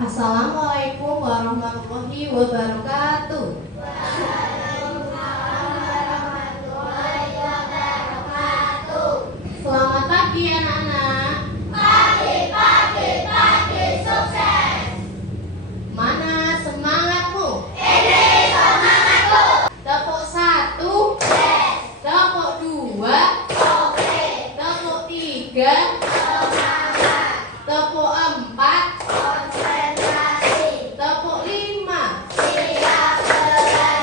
Assalamualaikum warahmatullahi wabarakatuh. Selamat pagi anak-anak. Pagi sukses. Mana semangatmu? Ini semangatku. Tepuk satu, Yes. tepuk dua, Oke. tepuk tiga, Semangat. tepuk empat, Konsentrasi. tepuk lima. Siap belajar.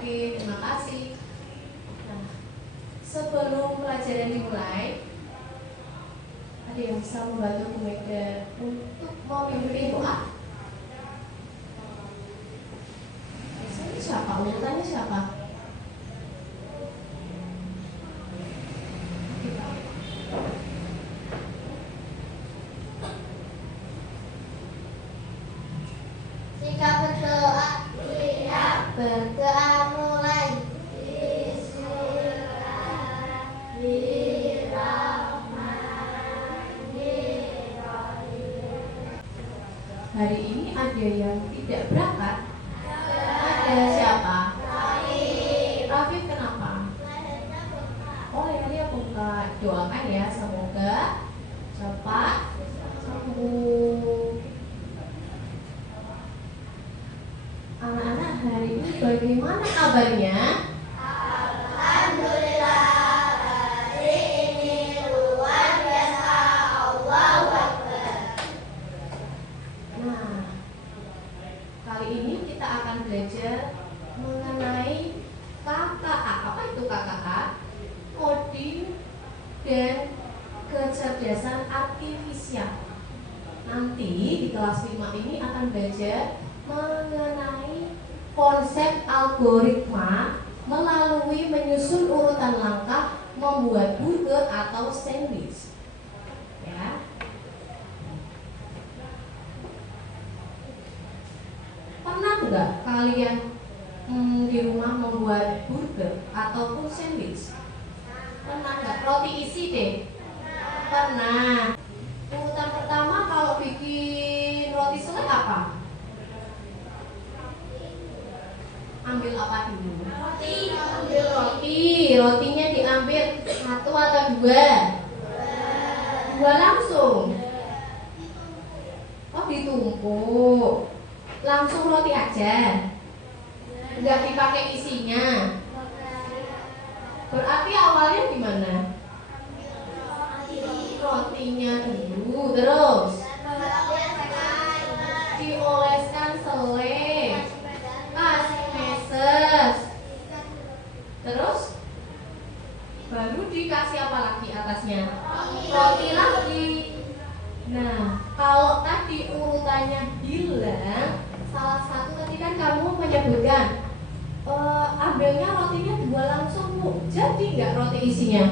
Oke, terima kasih. Nah, sebelum pelajaran dimulai, ada yang bisa membantu Bu Mega untuk memimpin doa? Biasanya siapa? Urutannya siapa? Oke, Pak. Sikap berdoa. Siap. Berdoa mulai. Hari ini ada yang tidak berangkat? Ada siapa? Rafif kenapa? Oh, lehernya bengkak. Doakan ya, semoga cepat sembuh. Anak-anak, hari ini bagaimana kabarnya? Alhamdulillah, hari ini luar biasa. Allahu Akbar. Nah, kali ini kita akan belajar mengenai KKA. Apa itu KKA? Coding dan kecerdasan artifisial. Nanti di kelas 5 ini akan belajar mengenai konsep algoritma melalui menyusun urutan langkah membuat burger atau sandwich. Ya. Pernah nggak kalian di rumah membuat burger ataupun sandwich? Pernah nggak? Roti isi deh. Pernah. Urutan pertama kalau bikin roti selai apa? Ambil apa dulu? Ambil roti. Rotinya diambil satu atau dua? Dua langsung. Oh, ditumpuk. Langsung roti aja. Enggak dipakai isinya. Berarti awalnya gimana? Rotinya dulu, terus dioleskan selai, kasih meses, terus baru dikasih apa lagi atasnya? Roti lagi. Nah, kalau tadi urutannya bilang salah satu tadi kan kamu menyebutkan ambilnya rotinya dua langsung Bu. Jadi nggak roti isinya?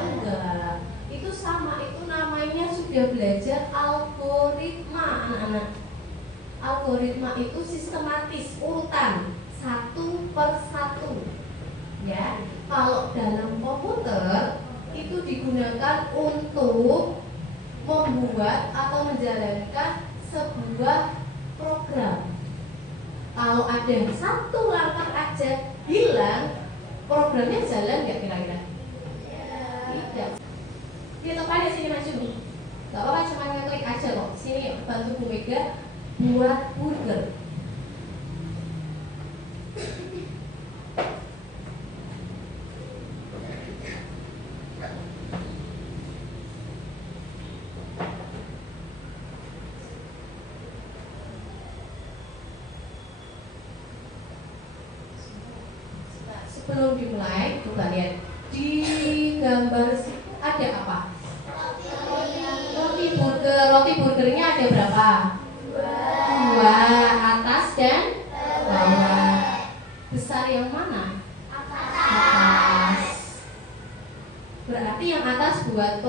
Enggak. Itu sama, itu namanya sudah belajar algoritma anak-anak. Algoritma itu sistematis, urutan satu per satu. Ya, kalau dalam komputer itu digunakan untuk membuat atau menjalankan sebuah program. Kalau ada satu langkah aja hilang, programnya jalan nggak kira-kira? Tidak. Kita pada sini maju. Gak apa-apa, cuma ngeklik aja loh. Sini bantu Bu Mega buat burger. Sebelum dimulai, coba lihat di gambar situ ada apa? Roti burger. Roti burgernya ada berapa? Dua, atas dan bawah. Besar yang mana? Atas. Berarti yang atas buat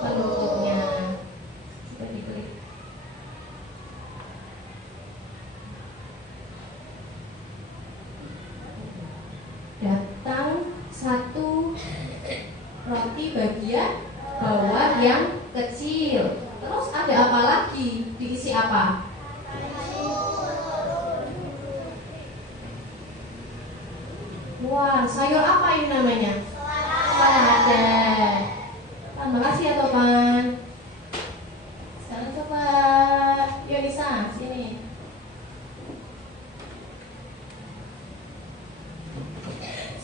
penutupnya. Coba diklik. Datang satu roti bagian bawah yang kecil. Terus ada apa lagi? lagi diisi apa? Wah, sayur apa ini namanya? Selada. Terima kasih ya Topan. Sekarang coba Yonisa, sini.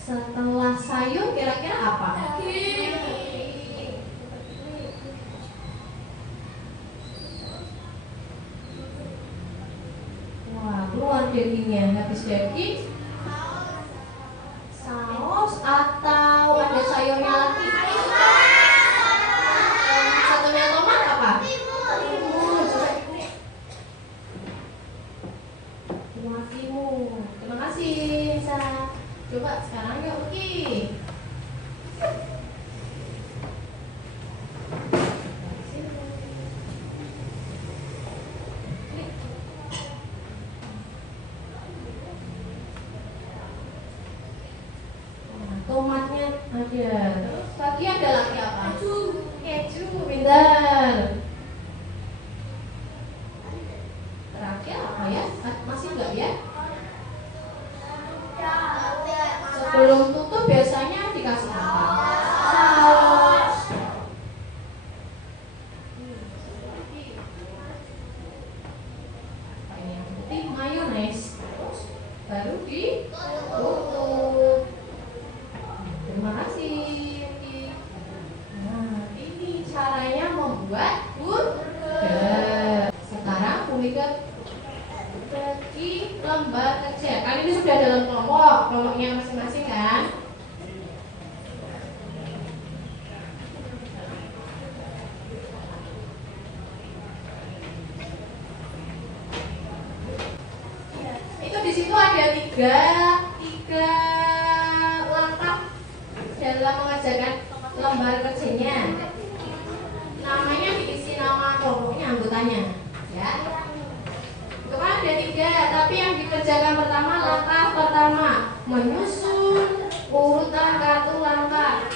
Setelah sayur kira-kira apa? Wah, keluar dagingnya. Habis daging, saus atau ada sayurnya lagi? Satunya tomat apa? Timun. Buah timun. Terima kasih, Nisa. Coba sekarang yuk Uki. Tomatnya ada. Terus lagi ada lagi apa? Keju, pintar. Terakhir apa ya? Masih enggak ya? Sebelum tutup biasanya dikasih apa? Saus. Ini yang putih mayones. Terus baru ditutup. Terima kasih. Nah, ini caranya membuat burger. Sekarang Bumika bagi lembar kerja. Kali ini sudah dalam kelompoknya masing-masing kan? Itu di situ ada tiga langkah dalam mengerjakan lembar kerjanya. Namanya diisi nama kelompoknya, anggotanya, ya. Itu kan ada tiga, tapi yang dikerjakan pertama langkah pertama menyusun urutan kartu langkah.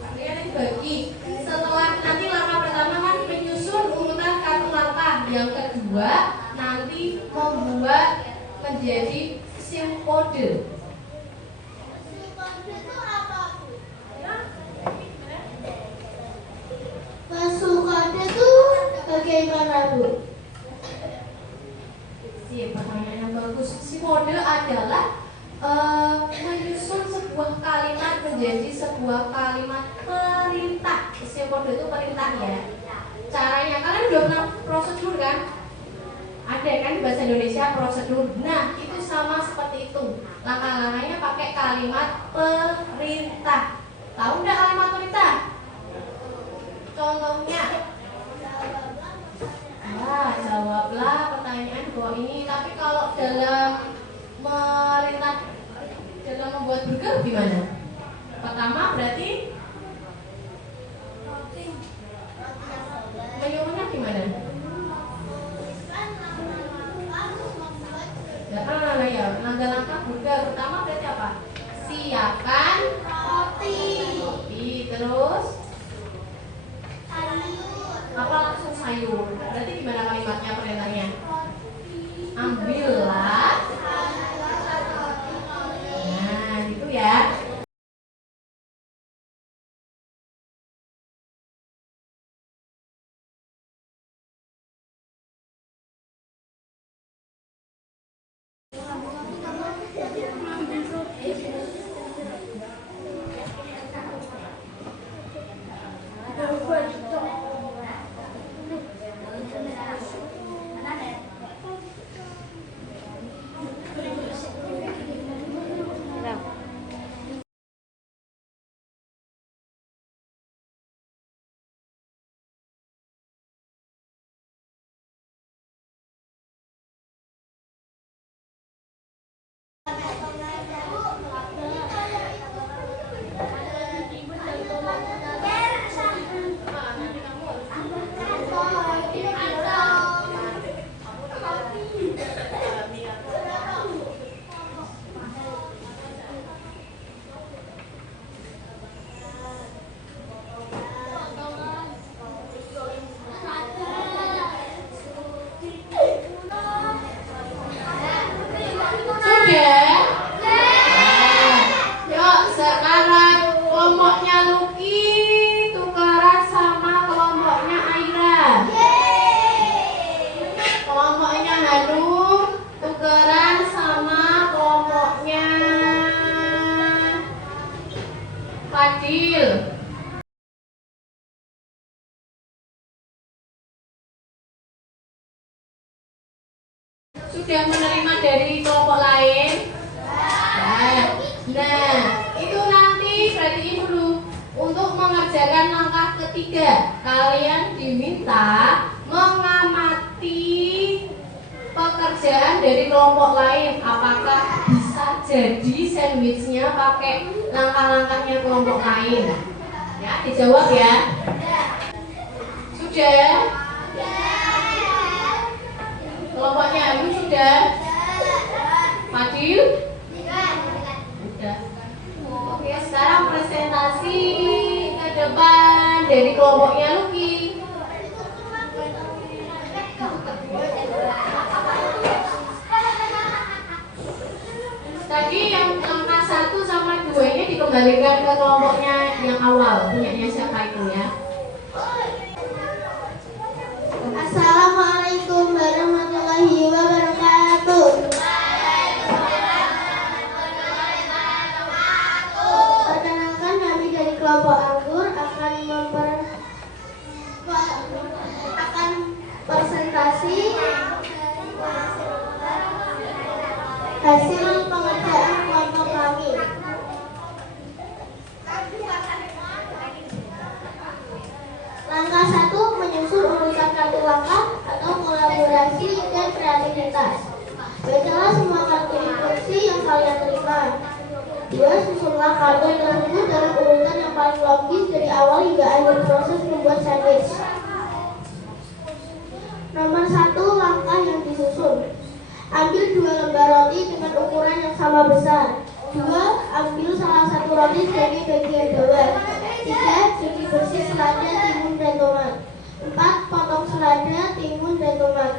Kalian dibagi. Setelah nanti langkah pertama kan menyusun urutan kartu langkah. Yang kedua nanti membuat menjadi SIM kode. Pasukannya itu bagaimana Bu? Pertanyaan yang bagus. SIM kode adalah menyusun sebuah kalimat menjadi sebuah kalimat perintah. SIM kode itu perintah ya. Caranya kalian udah pernah prosedur kan? Ada kan di bahasa Indonesia prosedur. Nah, itu sama seperti itu. Langkah-langkahnya pakai kalimat perintah. Tahu nggak kalimat perintah? Contohnya, jawablah pertanyaan di bawah ini. Tapi kalau dalam merintah, dalam membuat burger gimana? Pertama berarti menyuruhnya gimana? Ya, langkah-langkah burger pertama berarti apa? Siapkan roti, terus apa langsung sayur? Berarti gimana kalimatnya perintahnya? Ambillah. Nah, gitu ya. sudah menerima dari kelompok lain? Nah, itu nanti berarti dulu untuk mengerjakan langkah ketiga, kalian diminta mengamati pekerjaan dari kelompok lain. Apakah bisa jadi sandwichnya pakai langkah-langkahnya kelompok lain? Ya, dijawab ya. Sudah? Kelompoknya Ayu sudah? Fadil? Sudah. Oke, sekarang presentasi ke depan dari kelompoknya Luki. Tadi yang langkah 1 sama 2 ini dikembalikan ke kelompoknya yang awal, punyanya siapa itu ya? Assalamualaikum warahmatullahi wabarakatuh. Perkenalkan, kami dari kelompok anggur akan presentasi hasil pengerjaan kelompok kami. Langkah 1, menyusun urutan kartu langkah atau kolaborasi dan kreativitas. Bacalah semua kartu instruksi yang kalian terima. 2, susunlah kartu tersebut dalam urutan yang paling logis dari awal hingga akhir proses membuat sandwich. Nomor 1, langkah yang disusun. Ambil 2 lembar roti dengan ukuran yang sama besar. 2, ambil salah satu roti sebagai bagian bawah. 3, cuci bersih selada, timun, dan tomat. 4, potong selada, timun, dan tomat.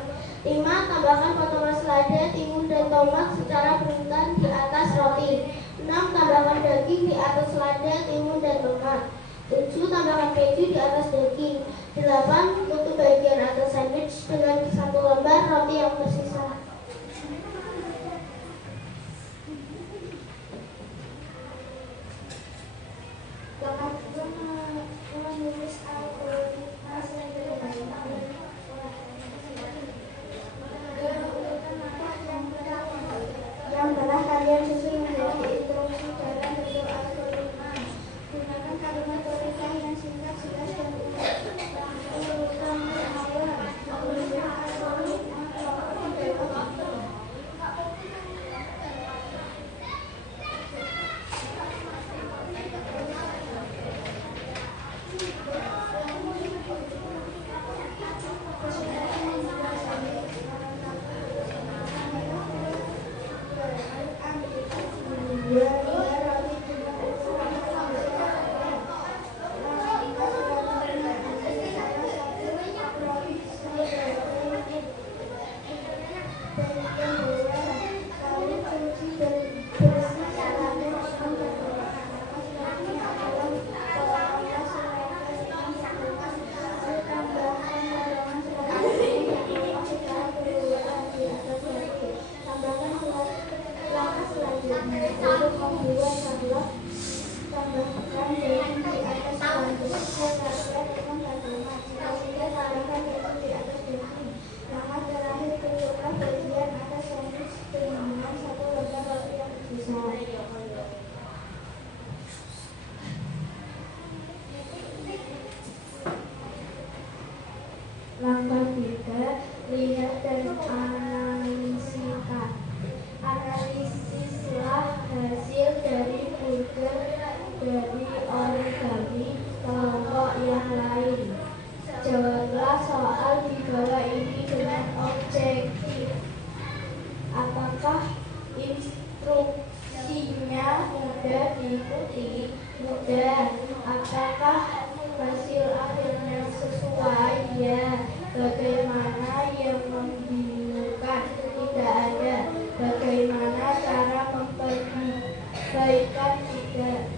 5, tambahkan potongan selada, timun, dan tomat secara berurutan di atas roti. 6, tambahkan daging di atas selada, timun, dan tomat. 7, tambahkan keju di atas daging. 8, tutup bagian atas sandwich dengan 1 lembar roti yang tersisa. Yang telah kalian susun menjadi instruksi dalam bentuk algoritma. Gunakan kalimat tulisan yang singkat, jelas, dan urutan awal. Gunakan algoritma kelompok. Langkah 3, lihat dan analisislah hasil dari burger dari origami kelompok yang lain. Jawablah soal di bawah ini dengan objektif. Apakah instruksinya mudah diikuti? Mudah. Apakah hasil akhirnya sesuai? Ya. Bagaimana yang membingungkan? Tidak ada. Bagaimana cara memperbaikan? Tidak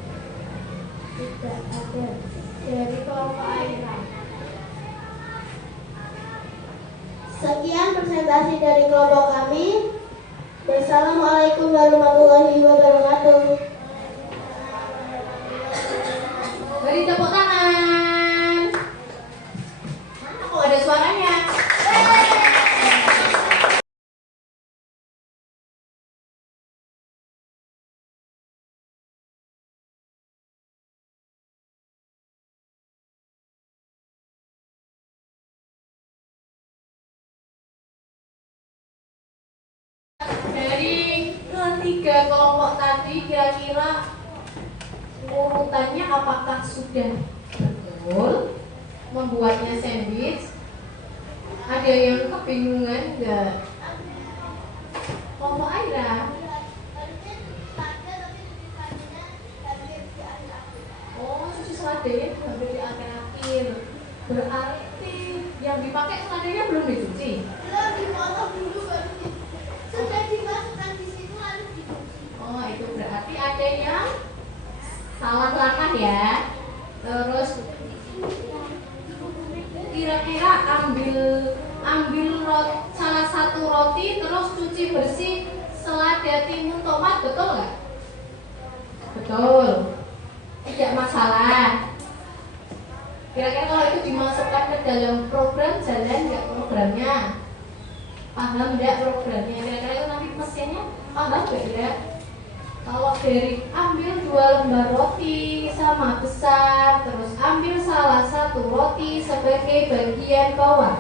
ada. Dari kelompok Aira. Sekian presentasi dari kelompok kami. Wassalamualaikum warahmatullahi wabarakatuh. Beri tepuk tangan. Mana kok ada suaranya? kira-kira urutannya apakah sudah betul membuatnya sandwich? Ada yang kebingungan nggak? Kelompok Aira? Oh, cuci seladanya hampir di akhir-akhir. Berarti yang dipakai seladanya belum dicuci? Belum, dipotong dulu baru sudah dimasukkan di situ lalu dicuci. Oh, itu berarti ada yang salah langkah ya. Terus kira-kira ambil salah satu roti terus cuci bersih selada, timun, tomat, betul nggak? Betul, tidak masalah. Kira-kira kalau itu dimasukkan ke dalam program, jalan nggak programnya? Paham nggak programnya? Kira-kira itu nanti mesinnya paham nggak ya? Kalau dari ambil 2 lembar roti sama besar, terus ambil salah satu roti sebagai bagian bawah.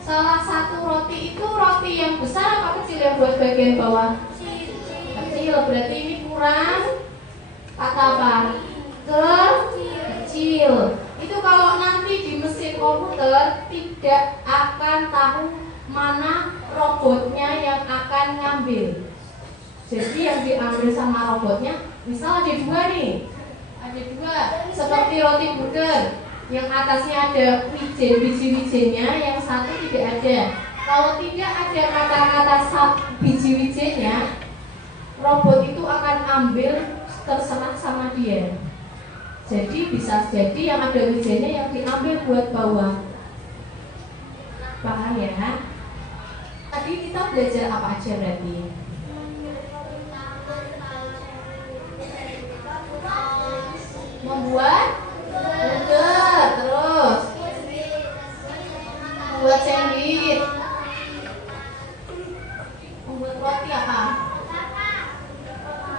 Salah satu roti itu roti yang besar apa kecil yang buat bagian bawah? Kecil, berarti ini kurang. Kata apa? Kecil. Itu kalau nanti di mesin komputer tidak akan tahu mana robotnya yang akan ngambil. Jadi yang diambil sama robotnya, misal ada 2 nih, ada 2 seperti roti burger, yang atasnya ada biji-wijennya, yang satu tidak ada. Kalau tidak ada kata-kata biji-wijennya, robot itu akan ambil terserah sama dia. Jadi bisa jadi yang ada wijennya yang diambil buat bawah. Paham ya? Tadi kita belajar apa aja berarti? Membuat burger, terus membuat sandwich, membuat roti apa?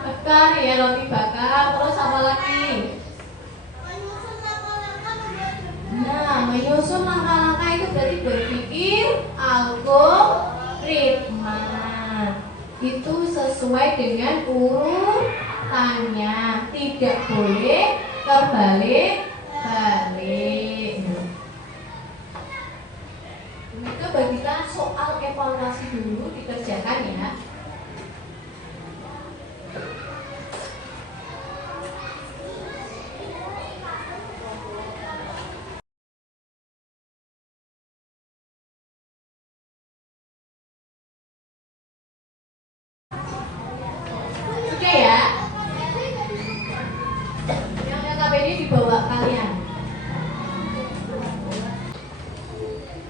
Bakar ya, roti bakar. Terus apa lagi? Nah, menyusun langkah-langkah itu berarti berpikir algoritma. Itu sesuai dengan urutannya, tidak boleh terbalik-balik. Mereka bagikan soal evaluasi dulu dikerjakan ya. Dibawa kalian.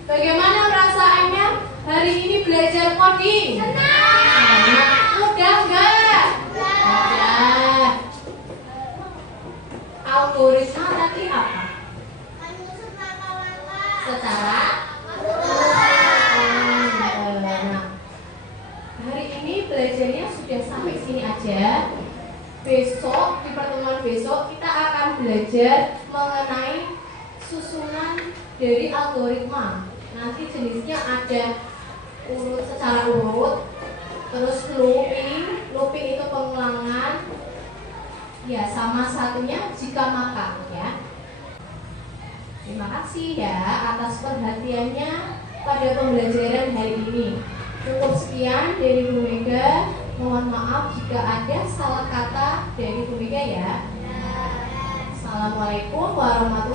Bagaimana perasaannya hari ini belajar coding? Senang. Mudah nggak? Mudah. Algoritma tadi apa? Secara nah, hari ini belajarnya sudah sampai sini aja. Besok, di pertemuan besok kita akan belajar mengenai susunan dari algoritma. Nanti jenisnya ada secara urut, terus looping itu pengulangan, ya sama satunya jika maka ya. Terima kasih ya atas perhatiannya pada pembelajaran hari ini. Cukup sekian dari Bu Mega. Mohon maaf jika ada salah kata dari Bu Mega ya. Assalamualaikum warahmatullahi wabarakatuh.